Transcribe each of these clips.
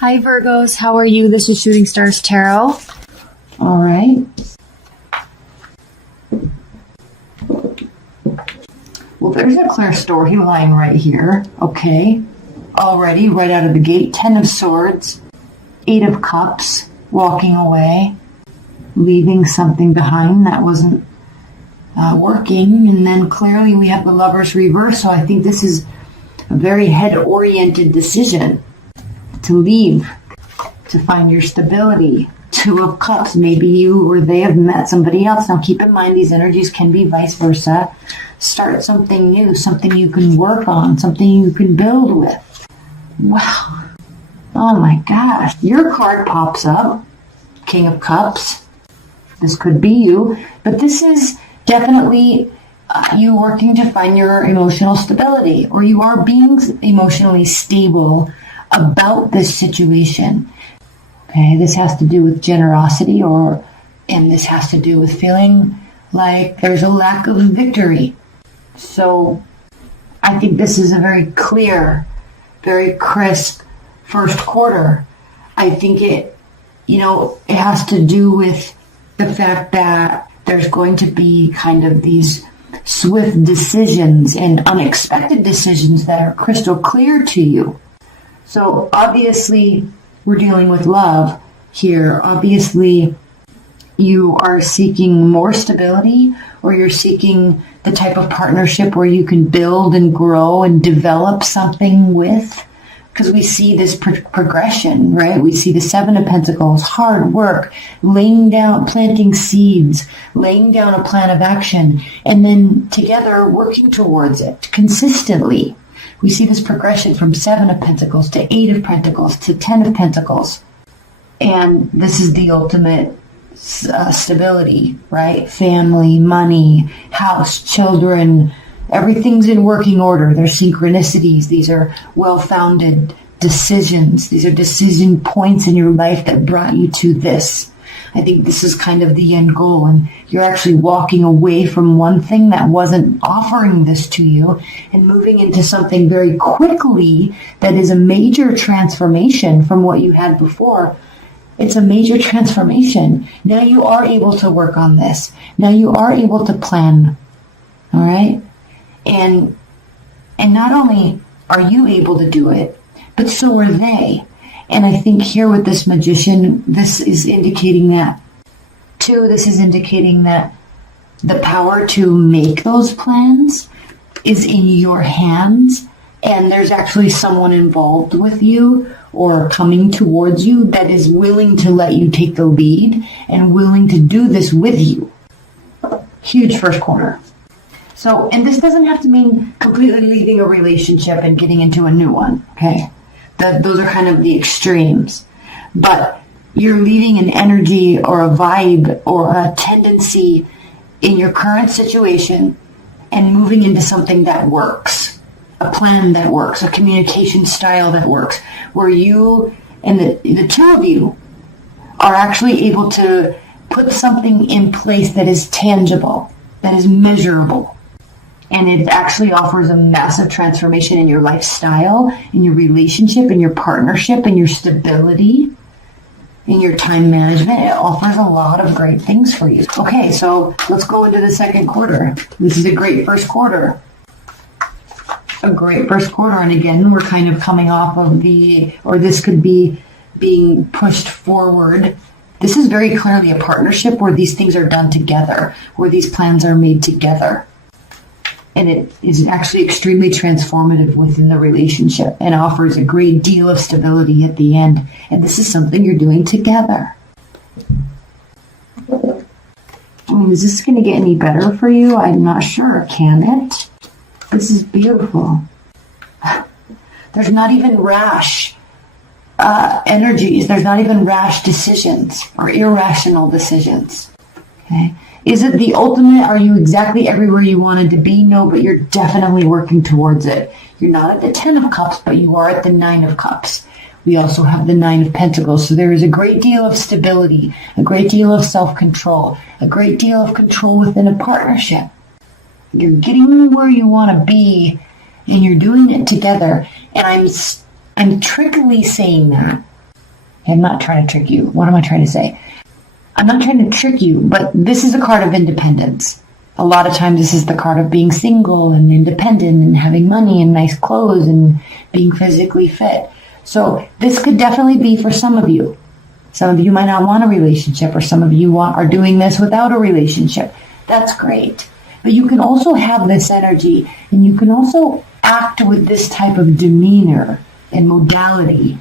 Hi Virgos, how are you? This is Shooting Stars Tarot. All right. Well, there's a clear storyline right here. Okay. Already, right out of the gate, 10 of Swords, 8 of Cups, walking away, leaving something behind that wasn't working. And then clearly we have the Lovers reverse. So I think this is a very head-oriented decision to leave, to find your stability. 2 of Cups, maybe you or they have met somebody else. Now keep in mind these energies can be vice versa. Start something new, something you can work on, something you can build with. Wow. Oh my gosh. Your card pops up. King of Cups. This could be you, but this is definitely you working to find your emotional stability, or you are being emotionally stable about this situation. Okay, this has to do with generosity, and this has to do with feeling like there's a lack of victory. So I think this is a very clear, very crisp first quarter. I think it has to do with the fact that there's going to be kind of these swift decisions and unexpected decisions that are crystal clear to you. So obviously we're dealing with love here. Obviously you are seeking more stability, or you're seeking the type of partnership where you can build and grow and develop something with. Because we see this progression, right? We see the 7 of Pentacles, hard work, laying down, planting seeds, laying down a plan of action, and then together working towards it consistently. We see this progression from 7 of Pentacles to 8 of Pentacles to 10 of Pentacles. And this is the ultimate stability, right? Family, money, house, children, everything's in working order. There's synchronicities. These are well-founded decisions. These are decision points in your life that brought you to this. I think this is kind of the end goal, and you're actually walking away from one thing that wasn't offering this to you and moving into something very quickly that is a major transformation from what you had before. It's a major transformation. Now you are able to work on this. Now you are able to plan. All right? And not only are you able to do it, but so are they. And I think here with this Magician, this is indicating that the power to make those plans is in your hands, and there's actually someone involved with you or coming towards you that is willing to let you take the lead and willing to do this with you. Huge first quarter. So, and this doesn't have to mean completely leaving a relationship and getting into a new one, okay? Those are kind of the extremes. But you're leaving an energy or a vibe or a tendency in your current situation and moving into something that works, a plan that works, a communication style that works, where you and the two of you are actually able to put something in place that is tangible, that is measurable. And it actually offers a massive transformation in your lifestyle, in your relationship, in your partnership, in your stability, in your time management. It offers a lot of great things for you. Okay, so let's go into the second quarter. This is a great first quarter. A great first quarter. And again, we're kind of coming off of this could be being pushed forward. This is very clearly a partnership where these things are done together, where these plans are made together. And it is actually extremely transformative within the relationship and offers a great deal of stability at the end. And this is something you're doing together. I mean, is this going to get any better for you? I'm not sure. Can it? This is beautiful. There's not even rash energies. There's not even rash decisions or irrational decisions. Okay. Is it the ultimate? Are you exactly everywhere you wanted to be? No, but you're definitely working towards it. You're not at the 10 of Cups, but you are at the 9 of Cups. We also have the 9 of Pentacles. So there is a great deal of stability, a great deal of self-control, a great deal of control within a partnership. You're getting where you want to be, and you're doing it together. And I'm trickily saying that I'm not trying to trick you. What am I trying to say? I'm not trying to trick you, but this is a card of independence. A lot of times this is the card of being single and independent and having money and nice clothes and being physically fit. So this could definitely be for some of you. Some of you might not want a relationship, or some of you are doing this without a relationship. That's great. But you can also have this energy, and you can also act with this type of demeanor and modality,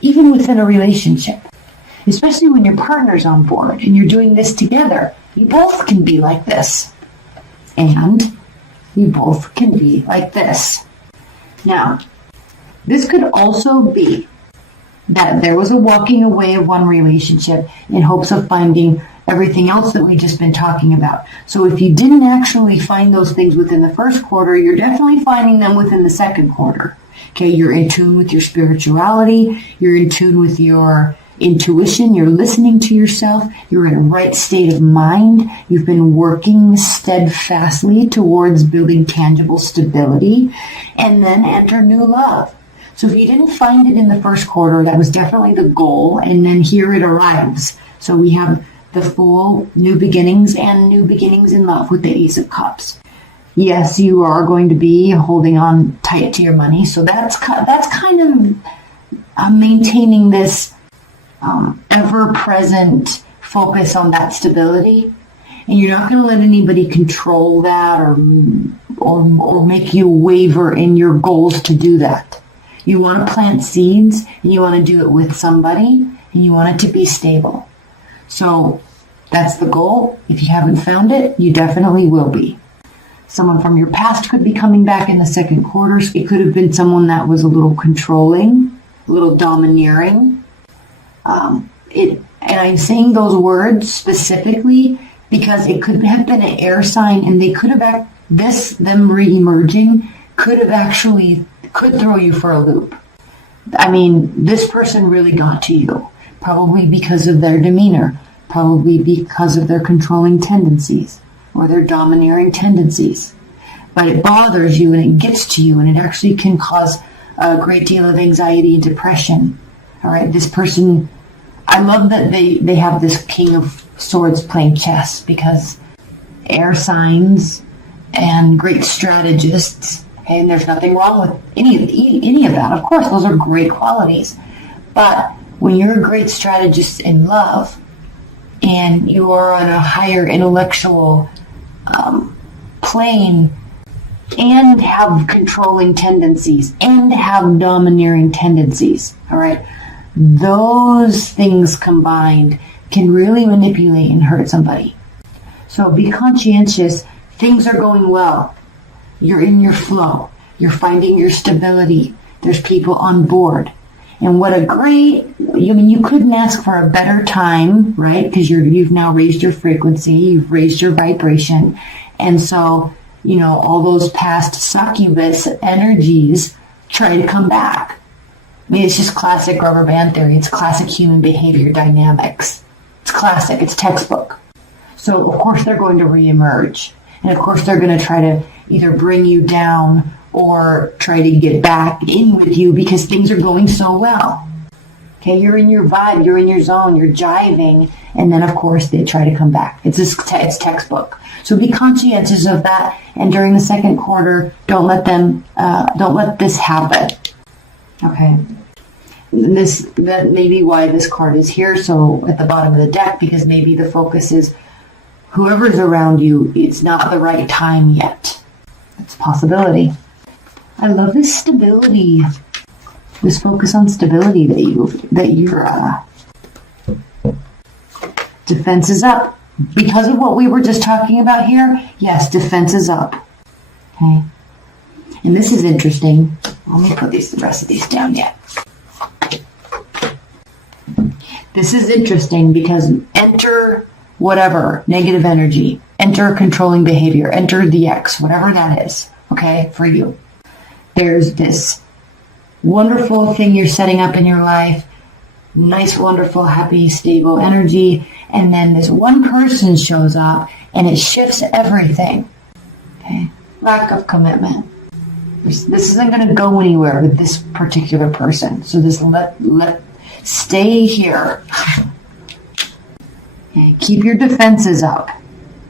even within a relationship. Especially when your partner's on board and you're doing this together. You both can be like this. And you both can be like this. Now, this could also be that there was a walking away of one relationship in hopes of finding everything else that we've just been talking about. So if you didn't actually find those things within the first quarter, you're definitely finding them within the second quarter. Okay, you're in tune with your spirituality, you're in tune with your intuition, you're listening to yourself, you're in a right state of mind, you've been working steadfastly towards building tangible stability, and then enter new love. So if you didn't find it in the first quarter, that was definitely the goal, and then here it arrives. So we have the Fool, new beginnings, and new beginnings in love with the Ace of Cups. Yes, you are going to be holding on tight to your money, so that's kind of maintaining this ever-present focus on that stability, and you're not going to let anybody control that or make you waver in your goals to do that. You want to plant seeds, and you want to do it with somebody, and you want it to be stable. So that's the goal. If you haven't found it, you definitely will be. Someone from your past could be coming back in the second quarter. It could have been someone that was a little controlling, a little domineering. And I'm saying those words specifically because it could have been an air sign, and they could have them re-emerging could throw you for a loop. I mean, this person really got to you, probably because of their demeanor, probably because of their controlling tendencies or their domineering tendencies. But it bothers you and it gets to you, and it actually can cause a great deal of anxiety and depression. All right, this person, I love that they have this King of Swords playing chess, because air signs and great strategists, and there's nothing wrong with any of that. Of course, those are great qualities. But when you're a great strategist in love, and you are on a higher intellectual plane, and have controlling tendencies, and have domineering tendencies, all right, those things combined can really manipulate and hurt somebody. So be conscientious. Things are going well. You're in your flow. You're finding your stability. There's people on board. And what a great, you couldn't ask for a better time, right? Because you've now raised your frequency, you've raised your vibration. And so, all those past succubus energies try to come back. I mean, it's just classic rubber band theory. It's classic human behavior dynamics. It's classic. It's textbook. So, of course, they're going to reemerge. And, of course, they're going to try to either bring you down or try to get back in with you because things are going so well. Okay, you're in your vibe, you're in your zone, you're jiving, and then, of course, they try to come back. It's textbook. So be conscientious of that, and during the second quarter, don't let this happen. Okay. That may be why this card is here, so at the bottom of the deck, because maybe the focus is whoever's around you, it's not the right time yet. It's a possibility. I love this stability, this focus on stability that your defense is up. Because of what we were just talking about here, yes, defense is up. Okay. And this is interesting. Let me put the rest of these down yet. This is interesting because enter whatever, negative energy, enter controlling behavior, enter the X, whatever that is, okay, for you. There's this wonderful thing you're setting up in your life, nice, wonderful, happy, stable energy, and then this one person shows up and it shifts everything. Okay, lack of commitment. This isn't going to go anywhere with this particular person. So this Stay here. Okay. Keep your defenses up.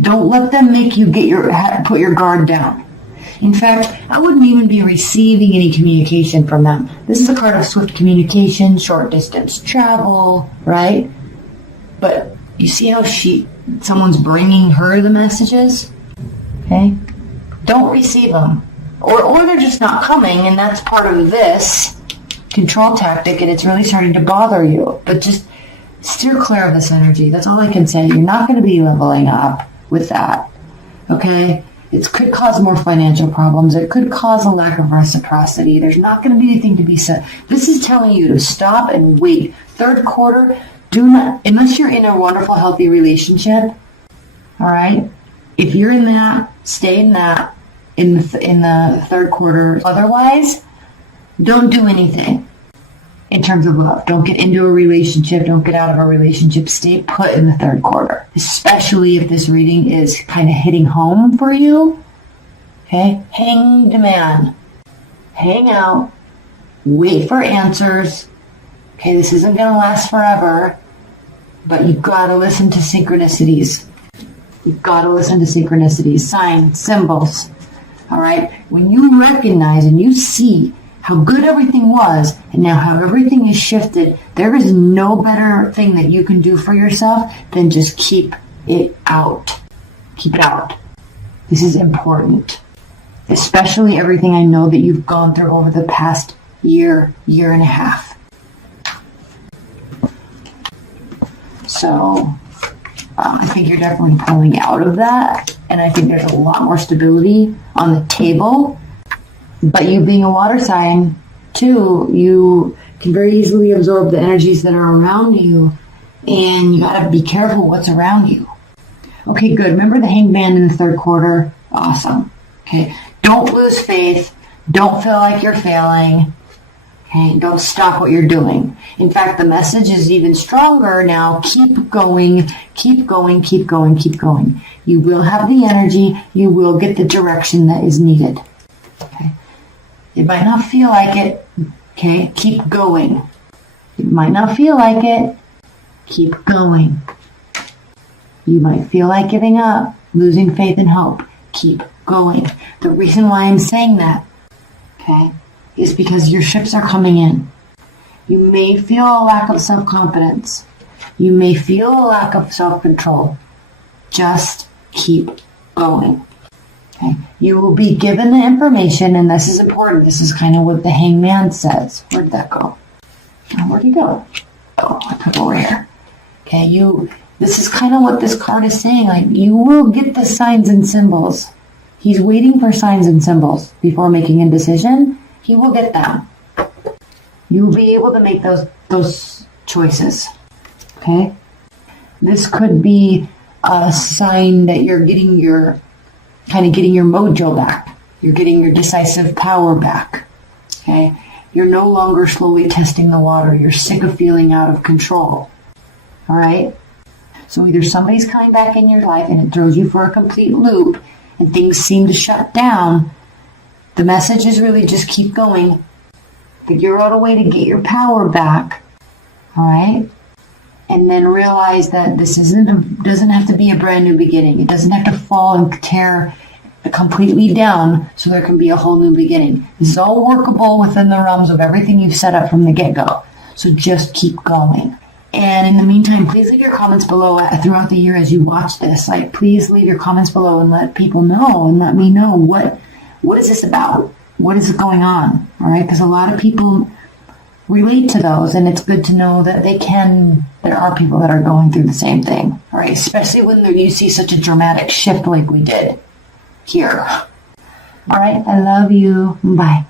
Don't let them make you put your guard down. In fact, I wouldn't even be receiving any communication from them. This is a card of swift communication, short distance travel, right? But you see how someone's bringing her the messages? Okay? Don't receive them. Or they're just not coming, and that's part of this control tactic, and it's really starting to bother you. But just steer clear of this energy. That's all I can say. You're not going to be leveling up with that. Okay? It could cause more financial problems. It could cause a lack of reciprocity. There's not going to be anything to be said. This is telling you to stop and wait. Third quarter, do not, unless you're in a wonderful, healthy relationship, all right? If you're in that, stay in that in the third quarter. Otherwise, don't do anything in terms of love. Don't get into a relationship. Don't get out of a relationship. Stay put in the third quarter, especially if this reading is kind of hitting home for you. Okay? Hanged man. Hang out. Wait for answers. Okay, this isn't going to last forever, but you've got to listen to synchronicities. You've got to listen to synchronicities, signs, symbols. All right? When you recognize and you see how good everything was, and now how everything is shifted, there is no better thing that you can do for yourself than just keep it out. Keep it out. This is important. Especially everything I know that you've gone through over the past year and a half. So, I think you're definitely pulling out of that, and I think there's a lot more stability on the table. But you being a water sign, too, you can very easily absorb the energies that are around you, and you got to be careful what's around you. Okay, good. Remember the Hanged Man in the third quarter? Awesome. Okay, don't lose faith. Don't feel like you're failing. Okay, don't stop what you're doing. In fact, the message is even stronger now. Keep going, keep going, keep going, keep going. You will have the energy. You will get the direction that is needed. Okay. It might not feel like it. Okay, keep going. It might not feel like it. Keep going. You might feel like giving up, losing faith and hope. Keep going. The reason why I'm saying that, okay, is because your ships are coming in. You may feel a lack of self-confidence. You may feel a lack of self-control. Just keep going. Okay? You will be given the information, and this is important. This is kind of what the Hanged Man says. Where did that go? Where'd he go? Oh, I put it over here. Okay, this is kind of what this card is saying. Like, you will get the signs and symbols. He's waiting for signs and symbols before making a decision. He will get them. You'll be able to make those choices. Okay? This could be a sign that you're getting your mojo back. You're getting your decisive power back. Okay? You're no longer slowly testing the water. You're sick of feeling out of control. All right? So either somebody's coming back in your life and it throws you for a complete loop and things seem to shut down. The message is really just keep going. Figure out a way to get your power back. All right? And then realize that this doesn't have to be a brand new beginning. It doesn't have to fall and tear completely down so there can be a whole new beginning. This is all workable within the realms of everything you've set up from the get-go. So just keep going. And in the meantime, please leave your comments below throughout the year as you watch this. Like, please leave your comments below and let people know and let me know what is this about? What is going on? All right? Because a lot of people relate to those, and it's good to know that there are people that are going through the same thing. All right? Especially when you see such a dramatic shift like we did here. All right? I love you. Bye.